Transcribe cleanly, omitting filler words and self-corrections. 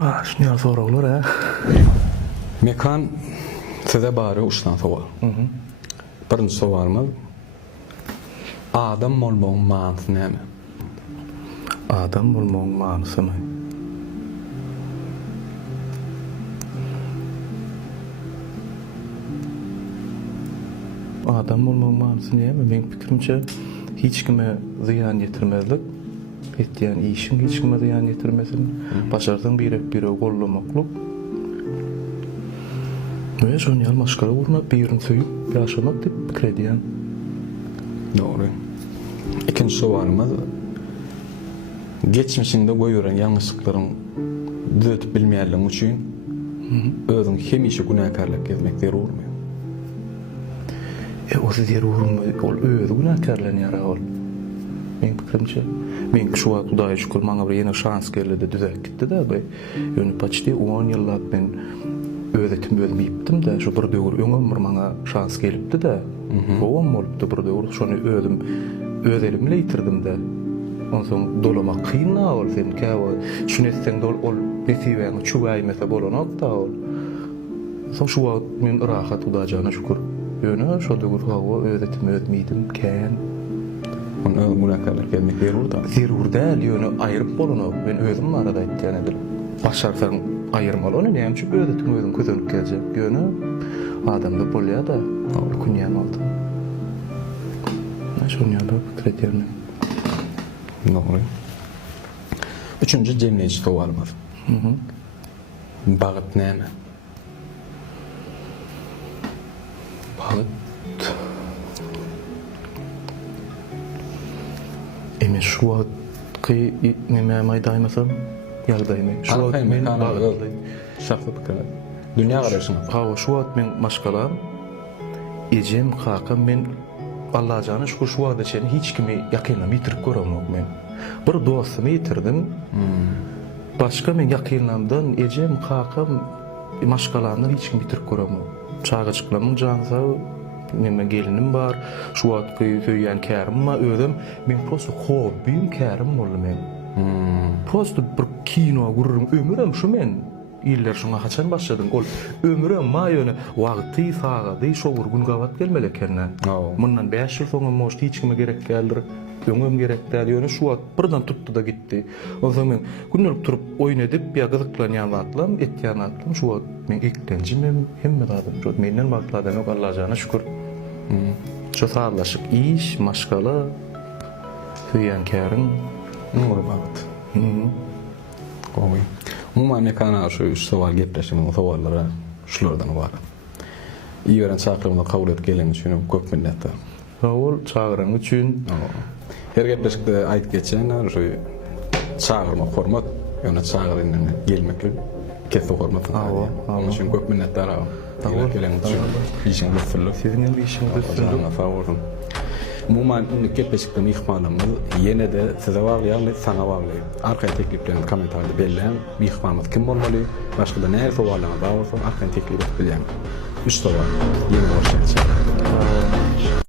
Şunu soralar ha. Mekan size bari uçtan sowal. Birinci sowarmy adam bolmagyň manysy näme? Adam bolmagyň manysymy? Adam bolmagyň manysy näme? Meň pikirimçe hiç kime ziyan getirmezlik. Etdiýän işiň hiç kime ziyan getirmesin. Başardyň biri gollamaklyk. Ve şonu ýal maşgara urna birini söýüp ýaşamak diýip pikir edýän. Doğru. İkinci sowarmy geçmişinde goýuran ýalňyşlyklaryň düzeltip bilmeýänligiň üçin özüň hemişe günäkarlyk gezmek zerurmy? O sizler urunmy? Ol özü günäkarlanýar ol. Men pikirimçe, men şu wagt Hudaýa şükür maňa bir ýene şans geldi düzelt gitdi-de bu. Ýöne paçty 10 ýyllap men özetim bölmeyipdim de, şu bir döwür öňüm maňa şans gelipdi-de. Owam bolupdy bir döwür, şonu özüm öz elimle ýitirdim de. Onsoň dolamak kynna ol sen käwa. Şunesden ol nesibeň çuwaýmasa bolanok da ol. Soň şu wagt men rahat Hudaýana şükür. Ýöne şu döwür hawa özetim ölmeydim kän. Onu öz günäkarlyk gezmek zerur da. Zerur däl, ýöne aýryp bolanok. Men özüm arada aýtýan edim. Başarsaň aýyrmaly ony näme şu özetim özüň közenip geljek. Ýöne adamda bolýar da, künýän boldy. Şonu ýa-da pikir edýärmi? Doğru. Üçüncü jemleýici sowarmy. Bagyt näme? Bagyt emes şu wagtky näme maýdaýmasam ýagdaýmy. Şu wagt men bagtly şahsy pikir. Dünýä garaşyň. Hawa şu wagt men maşgalam. Ejem kakam men Allah jany şükür şu wagtda çeni hiç kimi ýakynlamy ýitirip göremok men. Bir dostumy ýitirdim. Başga men ýakynlamdan ejem kakam maşgalamdan hiç kimi ýitirip göremok. Çağıçyklamyň janysa menne gelinim bar, şu wagtky söýýän kärim ma özüm men prosto hobbym kärim boldy men. Prosto bir kino gururym ömürem şu men. Iller şuna haçan başladym. Ol ömürem ma ýöne wagty sagady şo gün gawat gelmeli ekenne. Mundan 5 ýyl soňra moş hiç kime gerek geldir. Öňüm gerek däl ýöne şu wagt birden tutdy da gitdi. Onsoň men günlük turup oýun edip ýa gyzyklanýan wagtlam, etýän wagtlam şu wagt men eklenjimem hemme adam. Şo menden wagtlardan ok Allah jana şükür. Şo sağlaşyk iş, maşgala, söýýän kärim, Nuri bagyt. Gowy. Umuman mekana şu üç sowal gepleşimiň sowallara şulardan ibaret. Ýören çakyrymyny kabul edip gelen üçin köp minnetdir. Ol çağıran üçin. Her gepleşikde aýdyp geçen şu çağırma hormat, ýöne çağıryn gelmeklik kesip hormat. Onun üçin köp minnetdir. Gelen üçin işiň götürülip. Sizin işiň götürülip. Umuman gepleşikde mihmanymyz ýene de size baglaýan, sana baglaýan. Arkaýa tekliplerini komentarda belläň. Mihmanymyz kim bolmaly? Başga da näme sowallar bar bolsa arkaýa teklip edip bilýän. Üç sowal. Ýene boş.